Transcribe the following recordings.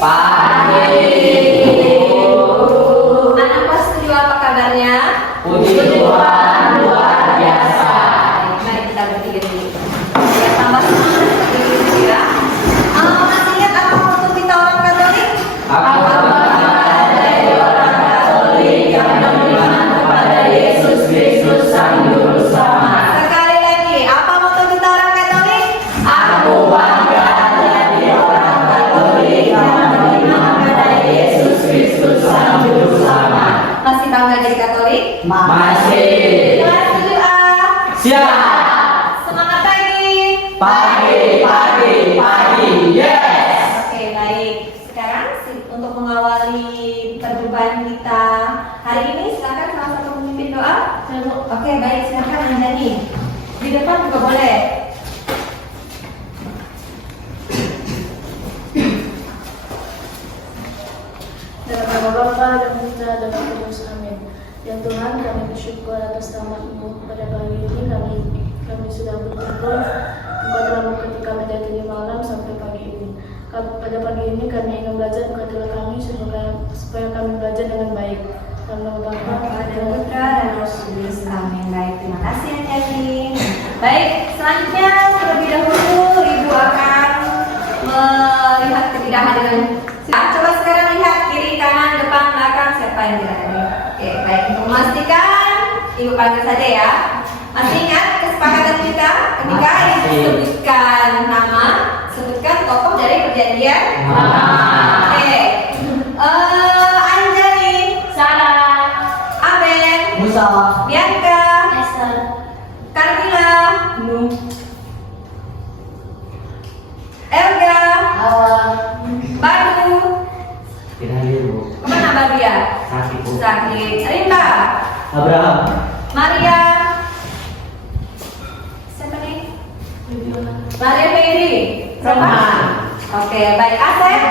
Pagi. Anak kelas 7 apa kabarnya? Puji Tuhan, luar biasa. Mari kita bertiga dulu. Ya, tambah semangat dulu ya. Masih ingat apa untuk kita orang Katolik? Aku bangga dari orang Katolik yang beriman kepada Yesus Kristus Sang Juru Selamat. Sekali lagi, apa moto kita orang Katolik? Aku bangga dari orang Katolik yang beriman kepada Yesus Kristus Sang Juru Selamat. Masih bangga jadi Katolik? Masih. Kelas 7A. Siap. Semangat pagi. Pagi. Yes. Oke, baik. Sekarang untuk mengawali perjumpaan kita hari ini, silakan salah satu pemimpin doa. Oke, baik. Silakan Anjani. Di depan juga boleh. Dalam nama Bapa dan Putra dan Roh Kudus, amin. Ya Tuhan, kami bersyukur atas rahmat-Mu. Pada pagi ini kami sudah berkumpul. Engkau telah memberkati kami dari tadi malam sampai pagi ini. Pada pagi ini kami ingin belajar kepada kami supaya kami belajar dengan baik. Dalam nama Bapa Pada Putra dan Roh Kudus, amin. Baik, terima kasih Anjani. Baik, selanjutnya terlebih dahulu Ibu akan melihat ketidakhadiran. Coba sekarang lihat kiri, kanan, depan, belakang, siapa yang tidak hadir. Oke, baik. Untuk memastikan, Ibu panggil saja ya. Masih ingat kesepakatan kita ketika Ibu sebutkan nama, sebutkan tokoh dari perjanjian? Oke. Anjani, Sarah, Aben, Musa. Bianca, Esther, Carmila, Elga, Baru. Kita dulu. Kemana Baru ya? Sakit. Sakit. Rimba, Abraham. Maria. Siapa nih? Maria Febri. Roman. Oke, baik. Asep.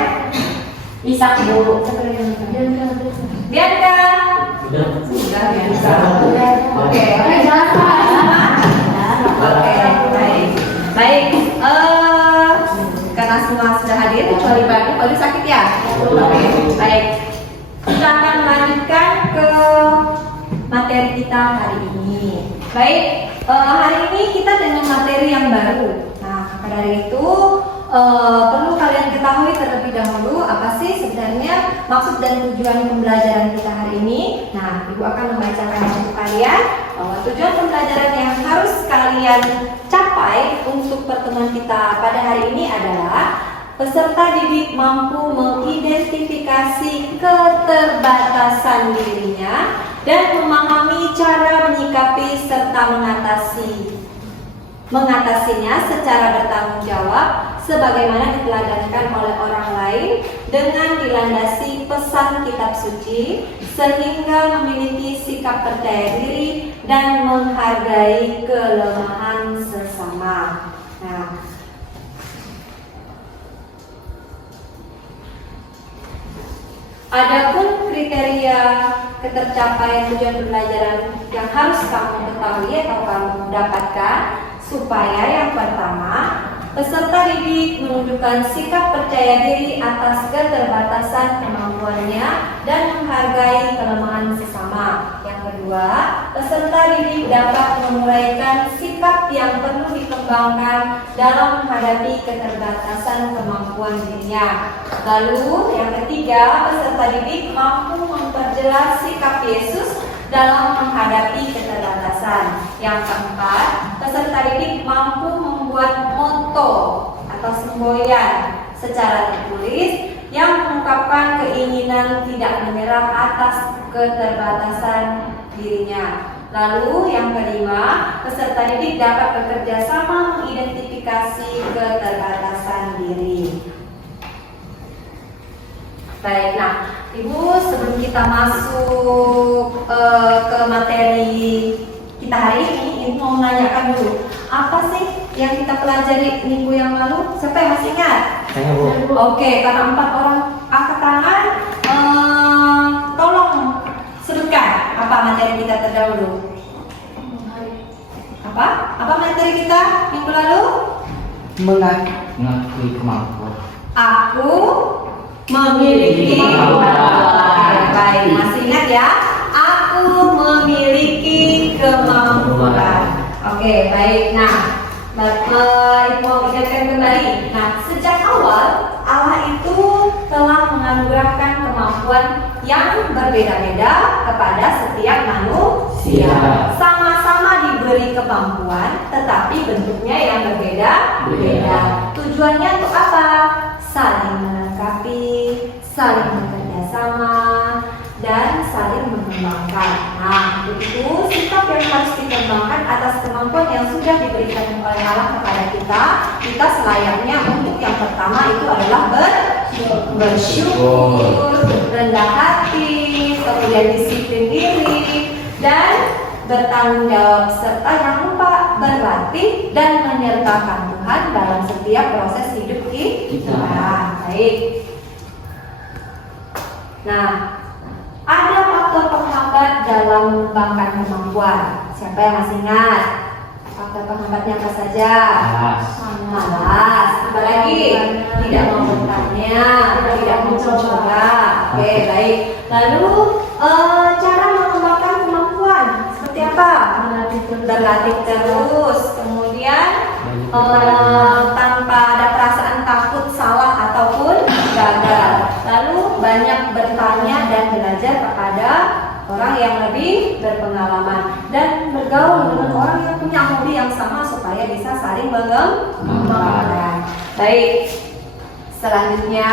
Ishak dulu. Bianca. Udah. Sudah Bianca. Udah. Oke. Oke, baik. Baik. Karena semua sudah hadir kecuali Baru. Baru sakit ya? Oke, baik. Kita akan melanjutkan ke materi kita hari ini. Baik, hari ini kita dengan materi yang baru. Nah, maka dari itu perlu kalian ketahui terlebih dahulu apa sih sebenarnya maksud dan tujuan pembelajaran kita hari ini. Nah, Ibu akan membacakan untuk kalian bahwa tujuan pembelajaran yang harus kalian capai untuk pertemuan kita pada hari ini adalah peserta didik mampu mengidentifikasi keterbatasan dirinya dan memahami cara menyikapi serta mengatasinya secara bertanggung jawab sebagaimana diteladankan oleh orang lain dengan dilandasi pesan kitab suci sehingga memiliki sikap percaya diri dan menghargai kelemahan sesama. Nah, adapun kriteria ketercapaian tujuan pembelajaran yang harus kamu ketahui atau kamu dapatkan supaya yang pertama, peserta didik menunjukkan sikap percaya diri atas keterbatasan kemampuannya dan menghargai kelemahan sesama. Yang kedua, peserta didik dapat menguraikan sikap yang perlu dikembangkan dalam menghadapi keterbatasan kemampuan dirinya. Lalu, yang ketiga, peserta didik mampu memperjelas sikap Yesus dalam menghadapi keterbatasan. Yang keempat, peserta didik mampu membuat moto atau semboyan secara tertulis yang mengungkapkan keinginan tidak menyerah atas keterbatasan dirinya. Lalu yang kelima, peserta didik dapat bekerja sama mengidentifikasi keterbatasan diri. Baik, nah Ibu sebelum kita masuk ke materi kita hari ini, Ibu mau menanyakan dulu, apa sih yang kita pelajari minggu yang lalu? Siapa yang masih ingat? Saya Bu. Oke, karena 4 orang angkat tangan, tolong sebutkan apa materi kita terdahulu. Apa materi kita minggu lalu? Mengakui kemampuan. Aku memiliki kemampuan. Baik, masih ingat ya? Aku memiliki kemampuan. Oke, baik. Nah, Ibu mau ingatkan kembali. Nah, sejak awal Allah itu telah menganugerahkan kemampuan yang berbeda-beda kepada setiap manusia. Sama-sama diberi kemampuan, tetapi bentuknya yang berbeda-beda. Tujuannya untuk apa? Saling melengkapi, saling bekerja sama, dan saling mengembangkan. Nah, begitu sikap yang harus dikembangkan atas kemampuan yang sudah diberikan oleh Allah kepada kita. Kita selayaknya untuk yang pertama itu adalah bersyukur, rendah hati, kemudian disiplin diri, dan bertanggung jawab, serta jangan lupa berlatih dan menyertakan Tuhan dalam setiap proses hidup kita. Baik. Nah, ada faktor penghambat dalam mengembangkan kemampuan. Siapa yang masih ingat? Faktor penghambatnya apa saja? Malas. Apalagi? Tidak mau bertanya, tidak mau mencoba. Oke, baik. Lalu cara mengembangkan kemampuan seperti apa? Berlatih terus. Kemudian tanpa ada perasaan takut salah ataupun gagal. Lalu banyak bertanya dan belajar kepada orang yang lebih berpengalaman dan bergaul dengan orang yang punya hobi yang sama supaya bisa saling mengembangkan. Baik, selanjutnya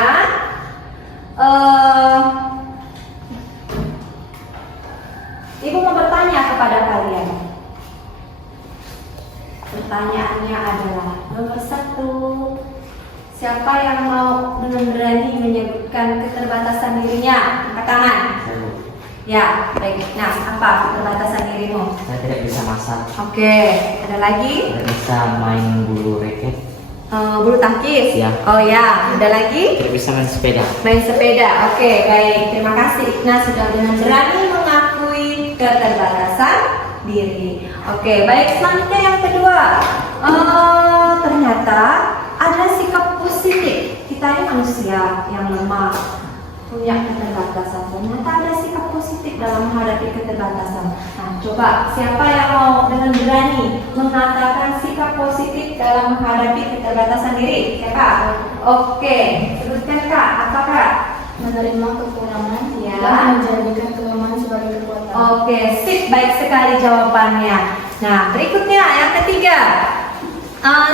Ibu mau bertanya kepada kalian. Pertanyaannya adalah nomor 1. Siapa yang mau dengan berani menyebutkan keterbatasan dirinya? Angkat tangan. Ya, baik. Nah, apa keterbatasan dirimu? Saya tidak bisa masak. Oke, ada lagi? Tidak bisa main bulu raket. Bulu tangkis? Ya. Oh ya, ada lagi? Tidak bisa main sepeda. Main sepeda. Oke, baik. Terima kasih Ignas sudah dengan berani mengakui keterbatasan diri. Oke, baik. Selanjutnya yang kedua. Ternyata ada sikap positif. Kita ini manusia yang lemah, punya keterbatasan. Ternyata ada sikap positif dalam menghadapi keterbatasan. Nah, coba siapa yang mau dengan berani mengatakan sikap positif dalam menghadapi keterbatasan diri? Siapa? Oke, sebutkan Kak. Apa Kak? Menerima kekurangan Ya. dan menjadikan kelemahan sebagai kekuatan. Oke, sip, baik sekali jawabannya. Nah, berikutnya yang ketiga.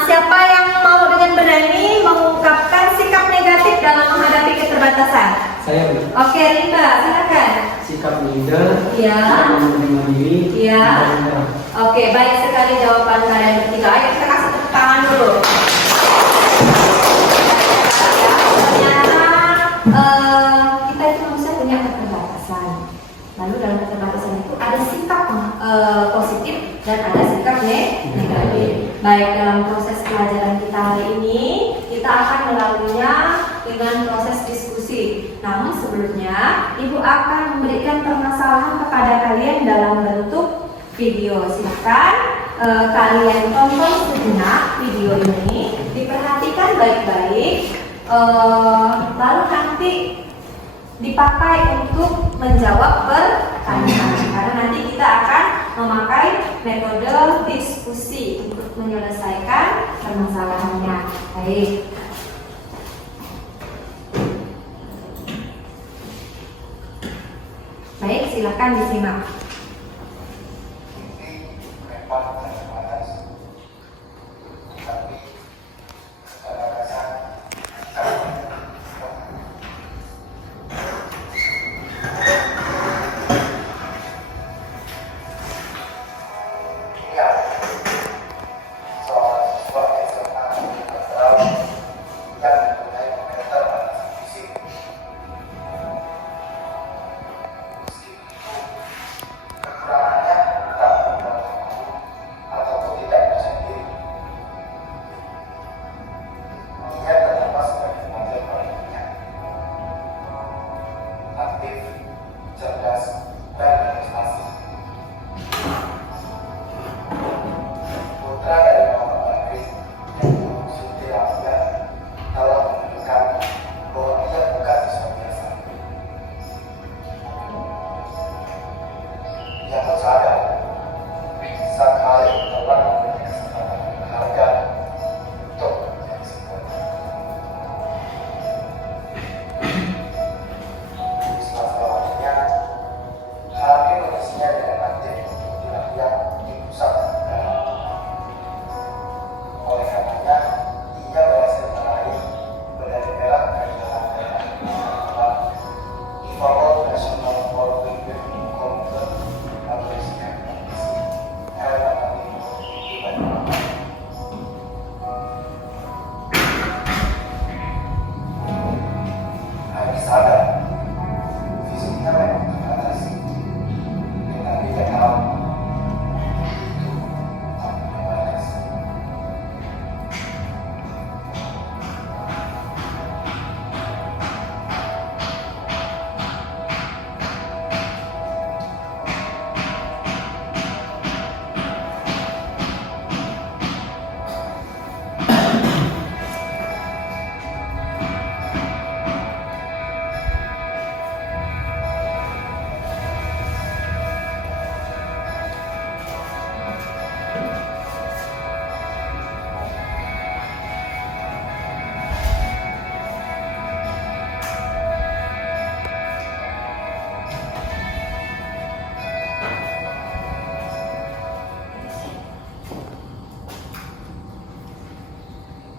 Siapa yang mau dengan berani mengungkapkan sikap negatif dalam menghadapi keterbatasan? Saya Oke, Rinda, silakan. sikap leader, Ya. sikap menerima diri, Ya. dan menyerah. Oke, baik sekali jawaban kalian bertiga. Ayo kita kasih tepuk tangan dulu. Ternyata kita itu manusia punya keterbatasan. Lalu dalam keterbatasan itu ada sikap positif dan ada sikap negatif. Baik, dalam proses pelajaran kita hari ini kita akan melaluinya dengan proses diskusi. Namun sebelumnya Ibu akan memberikan permasalahan kepada kalian dalam bentuk video. Silakan kalian tonton sejenak video ini, diperhatikan baik-baik, lalu nanti dipakai untuk menjawab pertanyaan. Karena nanti kita akan memakai metode diskusi untuk menyelesaikan permasalahannya. Baik. Baik, silakan disimak. Kekurangannya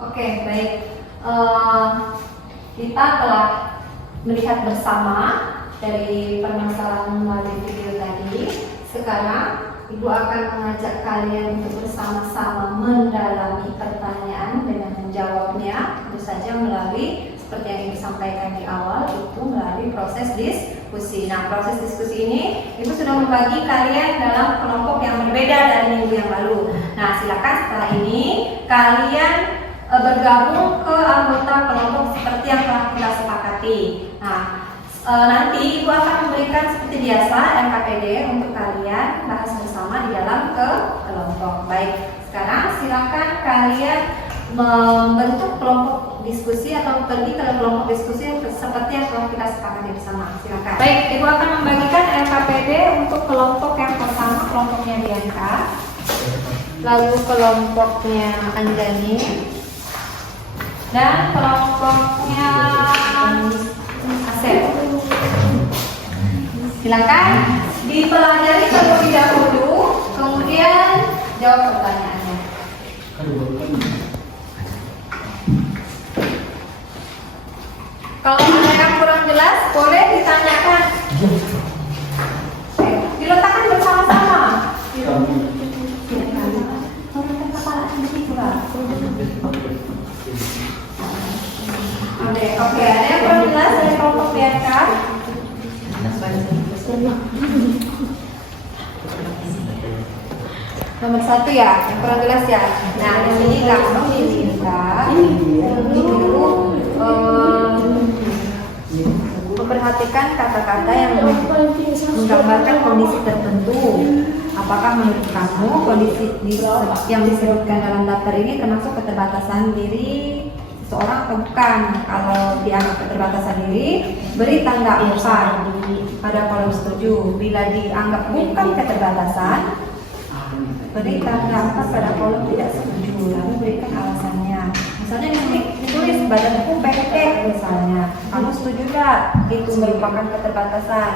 Oke, baik. Kita telah melihat bersama dari permasalahan melalui video tadi. Sekarang Ibu akan mengajak kalian untuk bersama-sama mendalami pertanyaan dengan menjawabnya. Tentu saja melalui seperti yang Ibu sampaikan di awal, itu melalui proses diskusi. Nah, proses diskusi ini Ibu sudah membagi kalian dalam kelompok yang berbeda dari minggu yang lalu. Nah, silakan setelah ini kalian bergabung ke anggota kelompok seperti yang telah kita sepakati. Nah, nanti Ibu akan memberikan seperti biasa LKPD untuk kalian bahas bersama di dalam kelompok. Baik, sekarang silakan kalian membentuk kelompok diskusi atau pergi ke kelompok diskusi seperti yang telah kita sepakati bersama. Silakan. Baik, Ibu akan membagikan LKPD untuk kelompok yang pertama, kelompoknya Bianca, lalu kelompoknya Anjani, dan kelompoknya Asep. Silakan dipelajari terlebih dahulu, kemudian jawab pertanyaannya. Kalau ada yang kurang jelas, boleh ditanyakan. Diletakkan bersama-sama. Oke, ada yang kurang jelas dari kelompok Bianca? Nomor 1 ya, yang kurang jelas ya. Nah, yang ini kamu diminta memperhatikan kata-kata yang menggambarkan kondisi tertentu. Apakah menurut kamu kondisi yang disebutkan dalam daftar ini termasuk keterbatasan diri seorang atau bukan? Kalau dianggap keterbatasan diri, beri tanda 4 pada kolom setuju. Bila dianggap bukan keterbatasan, beri tanda 4 pada kolom tidak setuju. Lalu berikan alasannya. Misalnya ditulis badanku pendek misalnya. Kamu setuju nggak itu merupakan keterbatasan?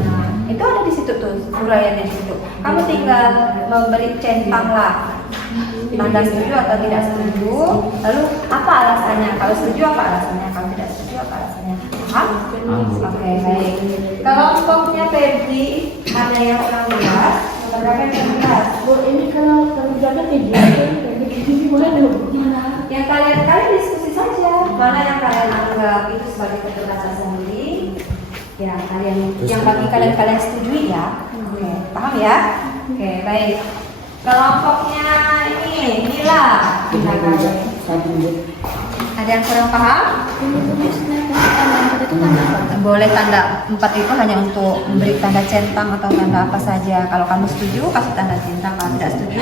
Nah, itu ada di situ tuh, uraiannya di situ. Kamu tinggal memberi centang lah, tanda setuju atau tidak setuju. Lalu apa alasannya? Kalau setuju apa alasannya? Kalau tidak setuju apa alasannya? Paham? Oke, baik. Kelompoknya Ferdi ada yang kurang jelas. Berapa yang kurang jelas? Bu, ini kalau kerjanya kayak begini boleh dong? Yang kalian diskusi saja. Mana yang kalian anggap itu sebagai keterbatasan diri? Ya, kalian yang bagi kalian setujui ya. Oke, paham ya? Oke, baik. Kelompoknya ini, Mila. Ada yang kurang paham? Boleh tanda 4 itu hanya untuk memberi tanda centang atau tanda apa saja. Kalau kamu setuju, kasih tanda centang. Kalau tidak setuju,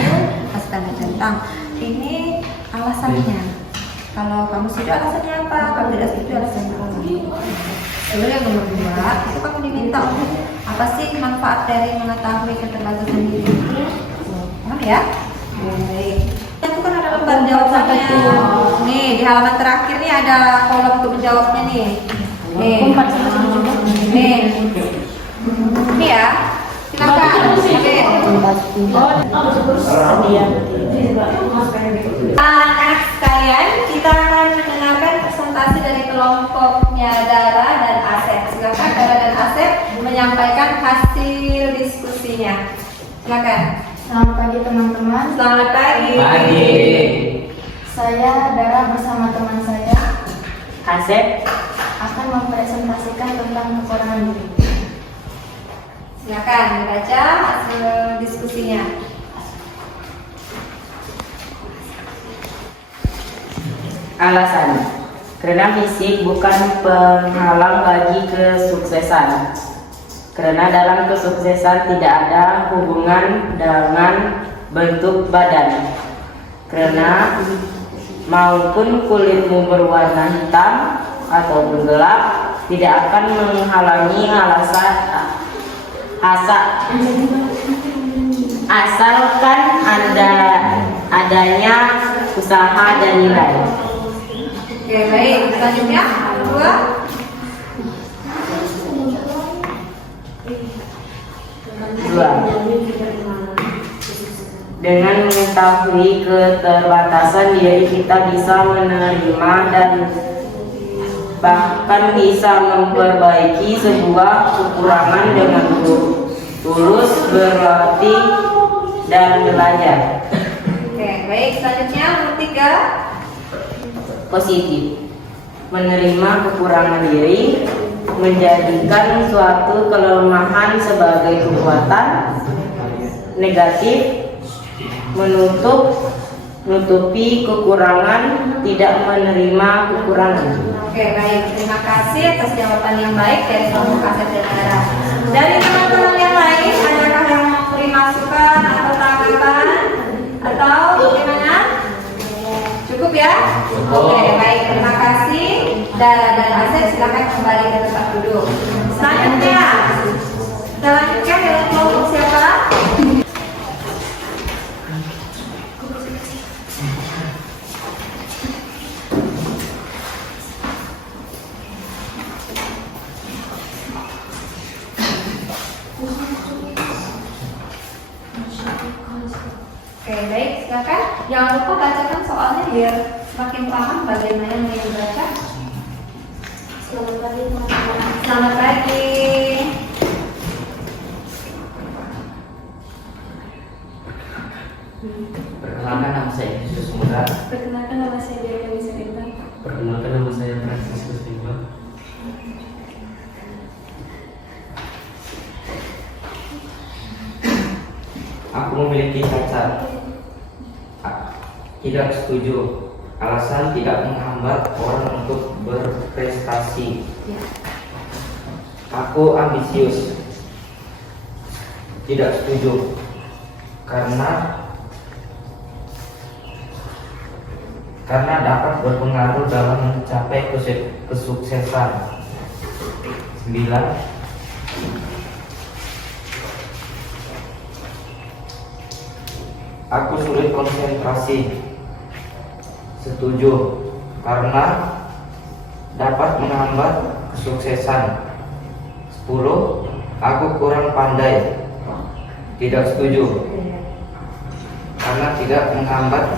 kasih tanda centang. Ini alasannya. Kalau kamu setuju alasannya apa? Kalau tidak setuju alasannya apa? Lalu yang nomor 2, itu kamu diminta untuk apa sih manfaat dari mengetahui keterbatasan diri itu? Paham ya? Baik. Itu kan ada lembar jawabannya. Nih, di halaman terakhir nih ada kolom untuk menjawabnya nih. Nih. Nih. Ini ya. Silakan. Oke. Anak sekalian, kita akan mendengarkan presentasi dari kelompoknya Dara dan Asep. Silakan Dara dan Asep menyampaikan hasil diskusinya. Silakan. Selamat pagi teman-teman. Selamat pagi. Saya Dara bersama teman saya Asep akan mempresentasikan tentang kekurangan diri. Silakan dibaca hasil diskusinya. alasan karena fisik bukan penghalang bagi kesuksesan. Karena dalam kesuksesan tidak ada hubungan dengan bentuk badan. Karena maupun kulitmu berwarna hitam ataupun gelap tidak akan menghalangi asalkan adanya usaha dan nilai. Oke, baik. Selanjutnya, kedua. Dengan mengetahui keterbatasan diri, kita bisa menerima dan bahkan bisa memperbaiki sebuah kekurangan dengan tulus berlatih dan belajar. Oke, baik. Selanjutnya nomor 3. Positif. Menerima kekurangan diri, menjadikan suatu kelemahan sebagai kekuatan. Negatif. Menutupi kekurangan, tidak menerima kekurangan. Oke, baik. Terima kasih atas jawaban yang baik dari kelompok Asep dan Dara. Dari teman-teman yang lain, adakah yang mau beri masukan atau tanggapan atau bagaimana? Cukup ya? Oke, baik. Terima kasih. Dara dan Asep, silakan kembali ke tempat duduk. Selanjutnya dari kelompok siapa? Oke, baik, silakan. Jangan lupa bacakan soalnya biar makin paham bagaimana yang dibaca. Selamat pagi teman-teman. Selamat pagi. Perkenalkan nama saya Yesus Muda. Perkenalkan nama saya Dewi Wisarita. Perkenalkan nama saya Franciscus Rimba. Aku memiliki cacat. Tidak setuju. Alasan tidak menghambat orang untuk berprestasi. Aku ambisius. Tidak setuju. Karena dapat berpengaruh dalam mencapai kesuksesan. 9. Aku sulit konsentrasi. Setuju, karena dapat menghambat kesuksesan. 10. Aku kurang pandai. Tidak setuju, karena tidak menghambat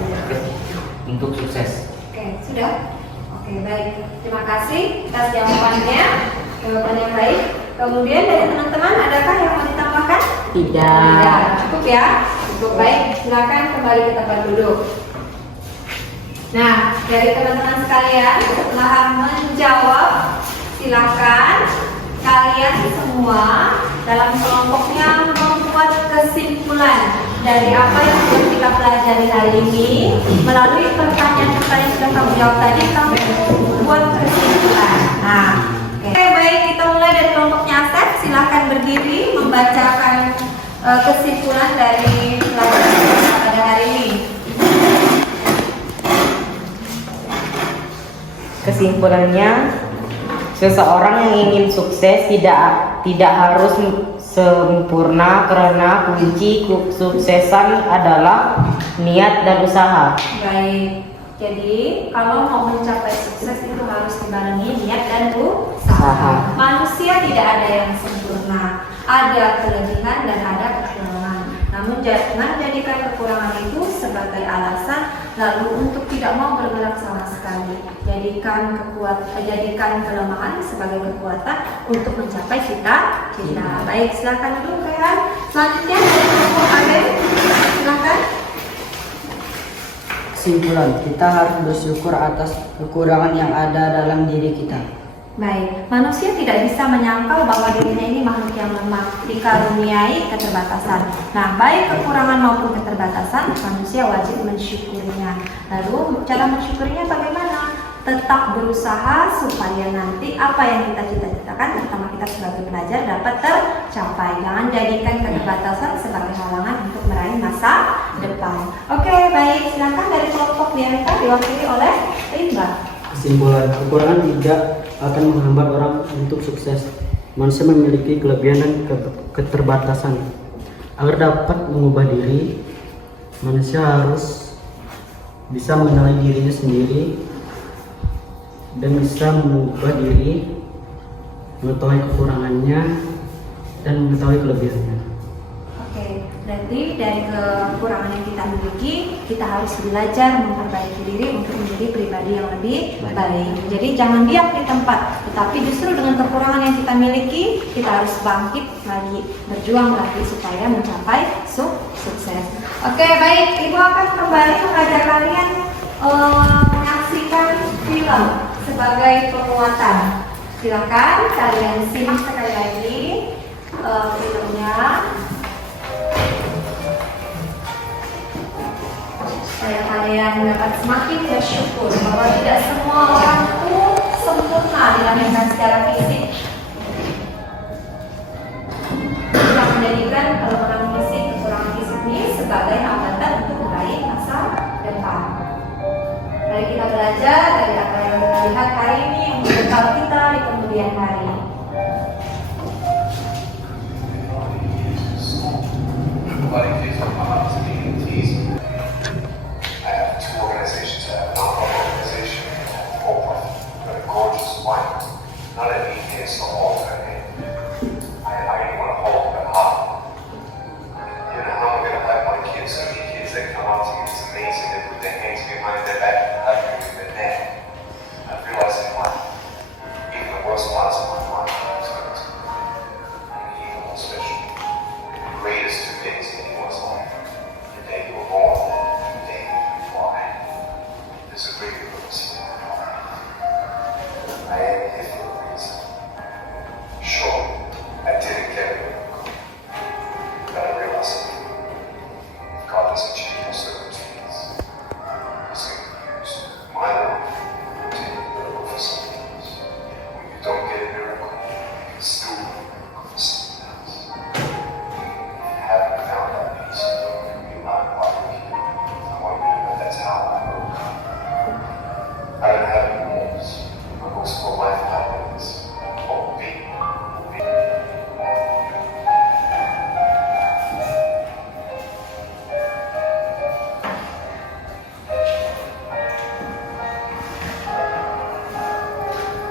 untuk sukses. Oke, sudah? Oke, baik. Terima kasih atas jawabannya. Jawaban yang baik. Kemudian dari teman-teman, adakah yang mau ditambahkan? Tidak. Cukup ya? Cukup, baik. Silakan kembali ke tempat duduk. Nah, dari teman-teman sekalian, setelah menjawab, silakan kalian semua dalam kelompoknya membuat kesimpulan dari apa yang sudah kita pelajari hari ini. Melalui pertanyaan-pertanyaan yang sudah kamu jawab tadi, kamu buat kesimpulan. Nah, oke, baik, kita mulai dari kelompoknya Asep. Silakan berdiri membacakan kesimpulan dari pelajaran pada hari ini. Kesimpulannya, seseorang yang ingin sukses tidak harus sempurna, karena kunci kesuksesan adalah niat dan usaha. Baik, jadi kalau mau mencapai sukses itu harus dibarengi niat dan usaha. Manusia tidak ada yang sempurna, ada kelebihan dan ada kekurangan. Namun jangan jadikan kekurangan itu sebagai alasan lalu untuk tidak mau bergerak sama sekali. Jadikan kelemahan sebagai kekuatan untuk mencapai cita-cita. Baik, silakan dulu Rehan. Selanjutnya dari kelompok Aden, silakan. Kesimpulan, kita harus bersyukur atas kekurangan yang ada dalam diri kita. Baik, manusia tidak bisa menyangkal bahwa dirinya ini makhluk yang lemah, dikaruniai keterbatasan. Nah, baik kekurangan maupun keterbatasan, manusia wajib mensyukurinya. Lalu, cara mensyukurinya bagaimana? Tetap berusaha supaya nanti apa yang kita cita-citakan, terutama kita sebagai pelajar, dapat tercapai. Jangan jadikan keterbatasan sebagai halangan untuk meraih masa depan. Oke, baik, silakan dari kelompok Bianca diwakili oleh Rimba. Kesimpulan, kekurangan tidak akan menghambat orang untuk sukses. Manusia memiliki kelebihan dan keterbatasan. Agar dapat mengubah diri, manusia harus bisa mengenali dirinya sendiri dan bisa mengubah diri, mengetahui kekurangannya dan mengetahui kelebihannya. Oke, Berarti dari kekurangan yang kita miliki, kita harus belajar memperbaiki diri untuk menjadi pribadi yang lebih baik. Jadi jangan diam di tempat, tetapi justru dengan kekurangan yang kita miliki, kita harus bangkit lagi, berjuang lagi supaya mencapai sukses. Oke, baik. Ibu akan kembali mengajak kalian menyaksikan film sebagai penguatan. Silakan kalian simak sekali lagi filmnya. Supaya kalian dapat semakin bersyukur bahwa tidak semua orang itu sempurna dilahirkan secara fisik. Kita menjadikan kelemahan fisik, kekurangan fisik ini sebagai hambatan untuk meraih masa depan. Mari kita belajar dari apa yang kita lihat hari ini yang membekal kita di kemudian hari.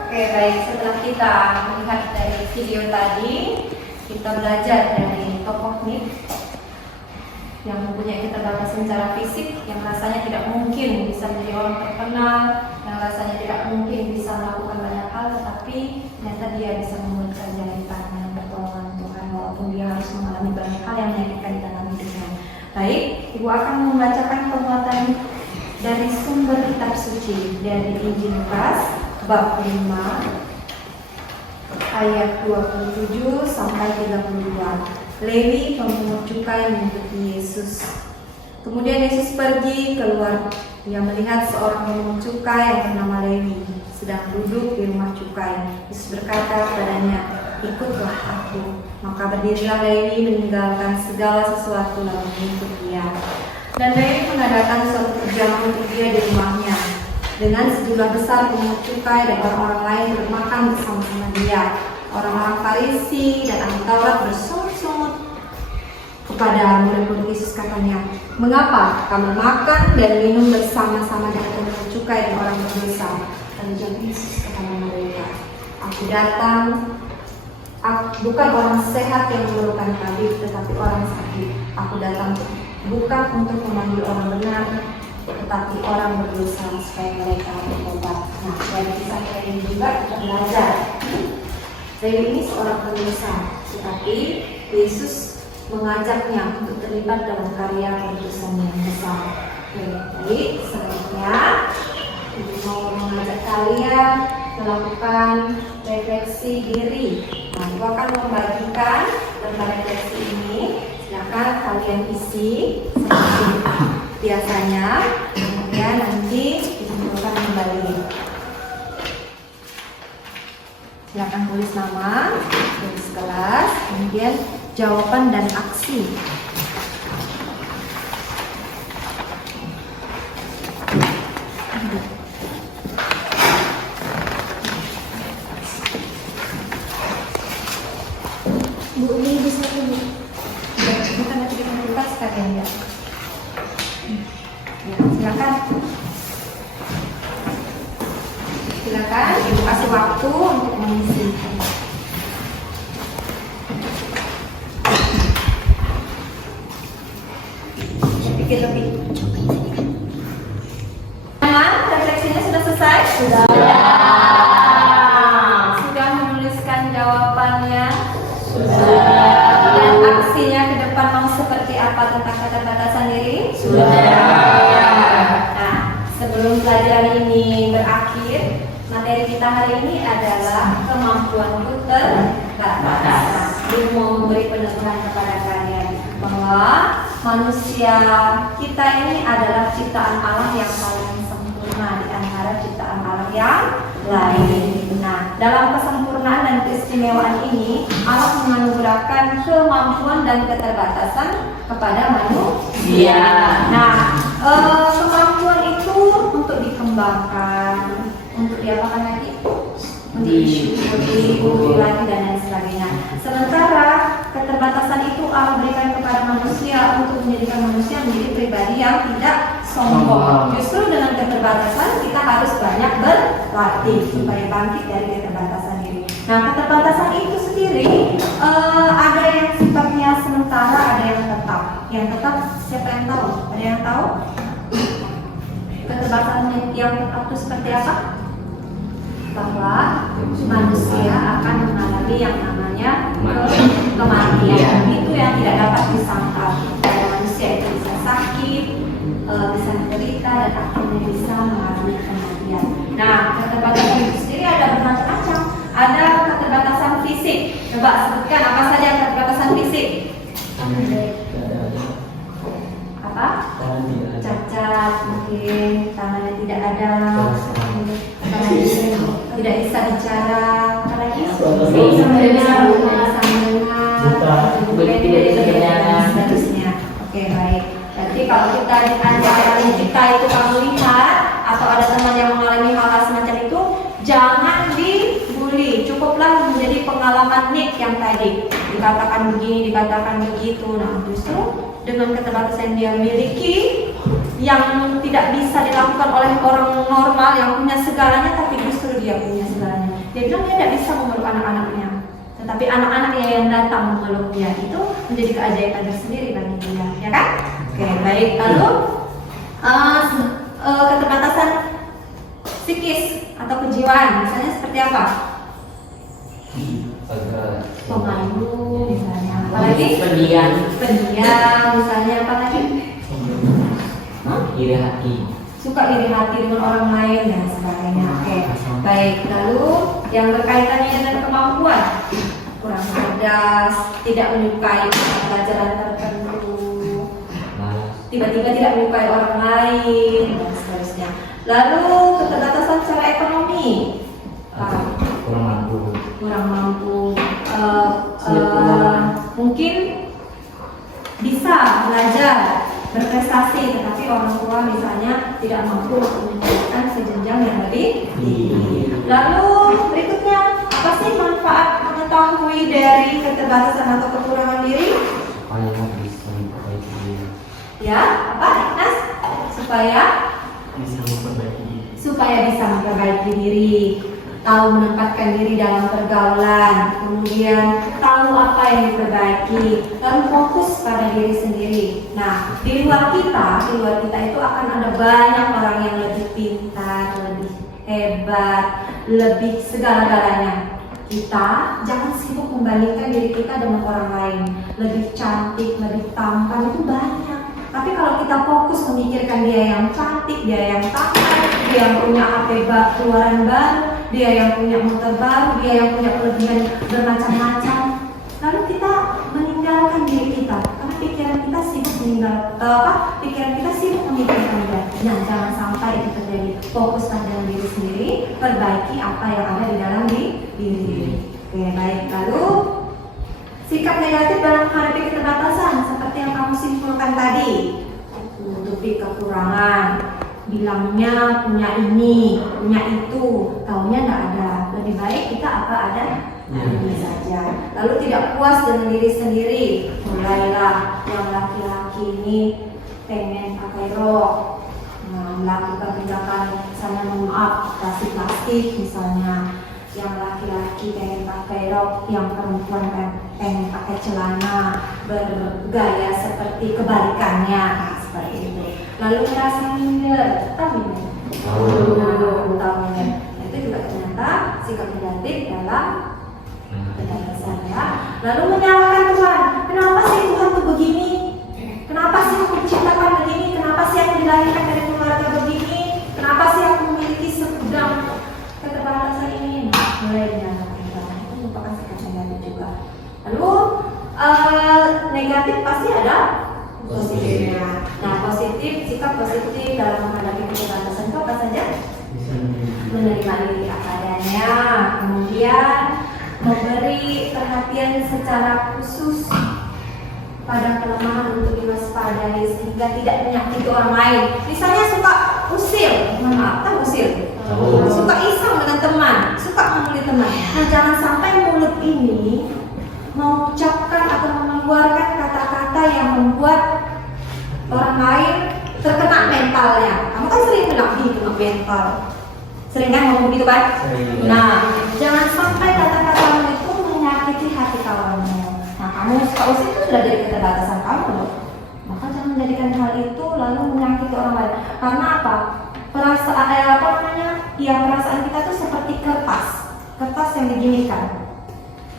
Oke, baik. Setelah kita melihat dari video tadi, kita belajar dari tokoh Nick yang mempunyai keterbatasan secara fisik, yang rasanya tidak mungkin bisa menjadi orang terkenal, yang rasanya tidak mungkin bisa melakukan banyak hal, tetapi ternyata dia bisa membuat keajaiban dengan pertolongan Tuhan walaupun dia harus mengalami banyak hal yang menyakitkan di dalam hidupnya. Baik, Ibu akan membacakan penguatan dari sumber kitab suci dari Injil Lukas bab 5 ayat 27 sampai 32. Lewi pemungut cukai mengikuti Yesus. Kemudian Yesus pergi keluar. Dia melihat seorang pemungut cukai yang bernama Lewi sedang duduk di rumah cukai. Yesus berkata kepadanya, "Ikutlah aku." Maka berdirilah Lewi meninggalkan segala sesuatu lalu mengikut dia. Dan Lewi mengadakan suatu perjamuan untuk dia di rumahnya, dengan sejumlah besar pemungut cukai dan orang-orang lain bermakan bersama-sama dia. Orang-orang Farisi dan ahli Taurat bersungut-sungut kepada murid-murid Yesus, katanya, "Mengapa kamu makan dan minum bersama-sama dengan pemungut cukai dan orang berdosa?" Lalu jawab Yesus kepada mereka, "Aku datang bukan orang sehat yang memerlukan tabib, tetapi orang sakit. Aku datang bukan untuk memanggil orang benar, tetapi orang berdosa supaya mereka bertobat." Nah, dari kisah ini juga kita belajar. Lewi ini seorang pendosa, tetapi Yesus mengajaknya untuk terlibat dalam karya penebusan yang besar. Jadi selanjutnya Ibu mau mengajak kalian melakukan refleksi diri. Nah, Ibu akan membagikan tentang refleksi ini. Silakan kalian isi seperti biasanya. Kemudian nanti Ibu akan kembali. Silakan tulis nama, tulis kelas, kemudian jawaban dan aksi. Bu, ini bisa Bu. Kita nanti kita buka sekalian ya. Ya, silakan. Silakan, Ibu kasih waktu untuk mengisi. Nah, refleksinya sudah selesai? Sudah. Sudah menuliskan jawabannya? Sudah. Dan aksinya ke depan mau seperti apa tentang keterbatasan diri? Sudah. Nah, sebelum pelajaran ini berakhir, materi kita hari ini adalah kemampuan terbatas. Ibu mau memberi peneguhan kepada kalian bahwa manusia kita ini adalah ciptaan Allah yang paling sempurna di antara ciptaan Allah yang lain. Nah, dalam kesempurnaan dan keistimewaan ini, Allah menganugerahkan kemampuan dan keterbatasan kepada manusia. Nah, kemampuan itu untuk dikembangkan, untuk diapakan lagi? Untuk disyukuri lagi dan lain sebagainya. Sementara keterbatasan itu Allah berikan kepada manusia untuk menjadikan manusia menjadi pribadi yang tidak sombong. Justru dengan keterbatasan kita harus banyak berlatih supaya bangkit dari keterbatasan ini. Nah, keterbatasan itu sendiri ada yang sifatnya sementara, ada yang tetap. Yang tetap siapa yang tahu? Ada yang tahu? Keterbatasan yang tetap itu seperti apa? Bahwa manusia akan mengalami yang namanya kematian. Itu yang tidak dapat disangkal. Bahwa manusia itu bisa sakit, bisa menderita, dan akhirnya bisa mengalami kematian. Nah, keterbatasan itu sendiri ada bermacam-macam. Ada keterbatasan fisik. Coba sebutkan apa saja keterbatasan fisik. Apa? Cacat, mungkin tangannya tidak ada, tidak bisa bicara, apalagi bisa mendengar, tidak bisa berjalan, seterusnya. Oke, baik. Jadi kalau kita diajarkan kita itu kamu lihat atau ada teman yang mengalami hal-hal semacam itu, jangan dibully. Cukuplah menjadi pengalaman Nick yang tadi dikatakan begini, dikatakan begitu. Nah, justru dengan keterbatasan yang dia miliki, yang tidak bisa dilakukan oleh orang normal yang punya segalanya, tapi justru dia punya segalanya. Dia bilang dia tidak bisa memeluk anak-anaknya, tetapi anak-anaknya yang datang memeluk dia, itu menjadi keajaiban tersendiri bagi dia, ya kan? Oke, baik. Lalu keterbatasan psikis atau kejiwaan, misalnya seperti apa? Pemalu, misalnya. Apalagi? Pendiam, misalnya. Apa lagi? Iri hati. Suka iri hati dengan orang lain dan sebagainya. Oke, baik. Lalu yang berkaitannya dengan kemampuan, kurang cerdas, tidak menyukai pelajaran tertentu, tiba-tiba tidak menyukai orang lain dan seterusnya. Lalu keterbatasan secara ekonomi, kurang mampu, mungkin bisa belajar, berprestasi, tetapi orang tua misalnya tidak mampu menjadikan sejenjang yang lebih tinggi. Lalu berikutnya, apa sih manfaat mengetahui dari keterbatasan atau kekurangan diri? Ya, apa Nas? Supaya bisa memperbaiki diri, tahu menempatkan diri dalam pergaulan, kemudian tahu apa yang diperbaiki, lalu fokus pada diri sendiri. Nah, di luar kita itu akan ada banyak orang yang lebih pintar, lebih hebat, lebih segala-galanya. Kita jangan sibuk membandingkan diri kita dengan orang lain. Lebih cantik, lebih tampan itu banyak. Tapi kalau kita fokus memikirkan dia yang cantik, dia yang tampan, dia yang punya HP keluaran baru, dia yang punya motor baru, dia yang punya kelebihan bermacam-macam, lalu kita meninggalkan diri kita karena pikiran kita sibuk pikiran kita sibuk memikirkan dia. Nah, jangan sampai itu terjadi. Fokus pada diri sendiri, perbaiki apa yang ada di dalam diri. Oke, baik. Lalu sikap negatif dalam menghadapi keterbatasan seperti yang kamu simpulkan tadi, menutupi kekurangan, bilangnya punya ini, punya itu, taunya nggak ada. Lebih baik kita apa ada ini saja. Lalu tidak puas dengan diri sendiri, mulailah yang laki-laki ini pengen pakai rok, melakukan tindakan misalnya maaf plastik misalnya. Yang laki-laki pengen pakai rok, yang perempuan pengen pakai celana, bergaya seperti kebalikannya, seperti itu. lalu merasa minder. Tahu minder? Tahu minder. Itu juga ternyata sikap negatif dalam keterbatasan ya. Lalu menyalahkan Tuhan. Kenapa sih Tuhan tuh begini? Kenapa sih aku diciptakan begini? Kenapa sih aku dilahirkan dari keluarga begini? Kenapa sih aku memiliki segudang keterbatasan ini? Mulai menyalahkan Tuhan. Itu merupakan sikap negatif juga. Lalu negatif pasti ada positifnya. Nah, sikap positif dalam menghadapi keterbatasan itu apa saja? Menerima diri apa adanya, kemudian memberi perhatian secara khusus pada kelemahan untuk diwaspadai sehingga tidak menyakiti orang lain. Misalnya suka usil, tahu usil? Suka iseng dengan teman, suka membuli teman. Nah, jangan sampai mulut ini mengucapkan atau mengeluarkan kata-kata yang membuat orang lain terkena mentalnya. Kamu kan sering bilang kena mental. Sering kan ngomong gitu kan? Nah, jangan sampai kata-katamu itu menyakiti hati kawanmu. Nah, kamu suka usil itu sudah jadi keterbatasan kamu loh. Maka jangan menjadikan hal itu lalu menyakiti orang lain. Karena apa? Perasaan kita tuh seperti kertas yang diginikan.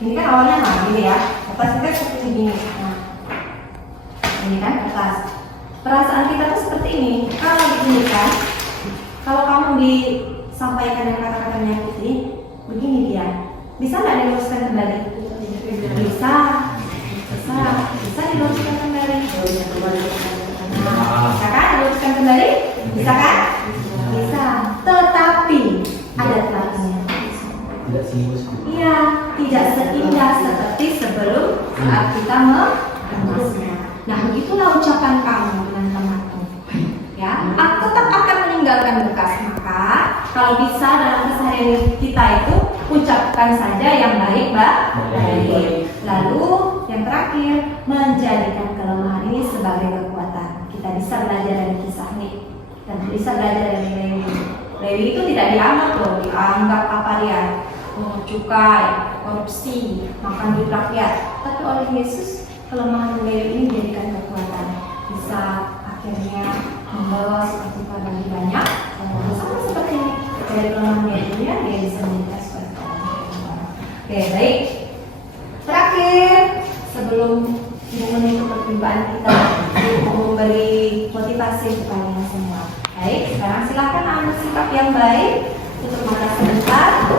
Ini kan awalnya gini ya, kertas itu seperti gini. Nah, ini kan kertas. Perasaan kita tuh seperti ini. Kalau diginikan, kalau kamu disampaikan dengan kata-kata menyakiti, begini dia. Bisa nggak diluruskan kembali? Bisa diluruskan kembali. Bisa kan diluruskan kembali? Bisa kan? Bisa. Tetapi ada tetapinya. Iya, tidak seindah seperti sebelum saat kita mengemasnya. Nah, begitulah ucapan kamu dengan temanmu. Ya, aku tetap akan meninggalkan bekas. Maka kalau bisa dalam keseharian kita itu ucapkan saja yang baik. Lalu yang terakhir, menjadikan kelemahan ini sebagai kekuatan. Kita bisa belajar dari kisah ini dan bisa belajar dari Lewi. Lewi itu tidak dianggap apa dia? Cukai, korupsi, makan duit rakyat. Tapi oleh Yesus, kelemahan Lewi ini dijadikan kekuatan. Bisa akhirnya membawa seperti lebih banyak. Sama seperti ini. Dari kelemahan Lewi dia bisa menjadi seperti orang. Oke, baik. Terakhir, sebelum menutup perjumpaan kita, memberi motivasi kepada kalian semua. Baik, sekarang silakan ambil sikap yang baik untuk mata sebentar.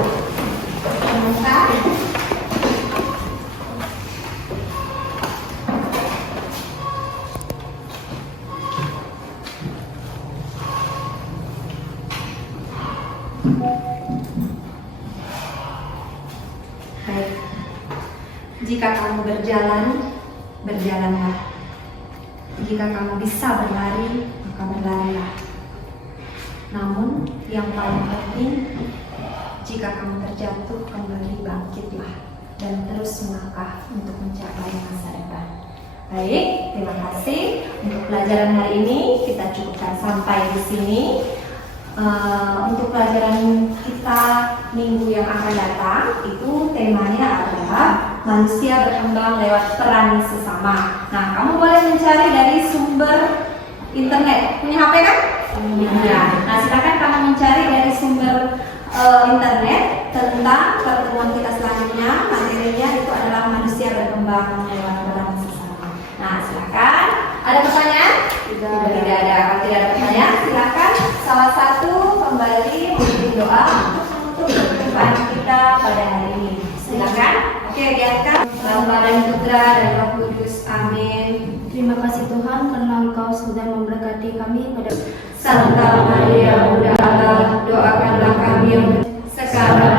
Baik. Jika kamu berjalan, berjalanlah. Jika kamu bisa berlari, maka berlarilah. Namun yang paling penting, jika kamu terjatuh, kembali bangkitlah dan terus melangkah untuk mencapai masa depan. Baik, terima kasih untuk pelajaran hari ini. Kita cukupkan sampai di sini. Untuk pelajaran kita minggu yang akan datang, itu temanya adalah manusia berkembang lewat peran sesama. Nah, kamu boleh mencari dari sumber internet. Punya HP kan? Ya. Nah, silakan kamu mencari dari sumber internet tentang pertemuan kita selanjutnya. Materinya itu adalah manusia berkembang lewat peran sesama. Nah, silakan. Ada pertanyaan? Tidak ada. Kalau tidak ada pertanyaan, silakan salah satu kembali memimpin doa untuk perjumpaan kita pada hari ini. Silakan. Oke, diangkat. Bapa dan Putra dan Roh Kudus. Amin. Terima kasih Tuhan karena Engkau sudah memberkati kami pada Santa Maria, Bunda Allah, doakanlah kami sekarang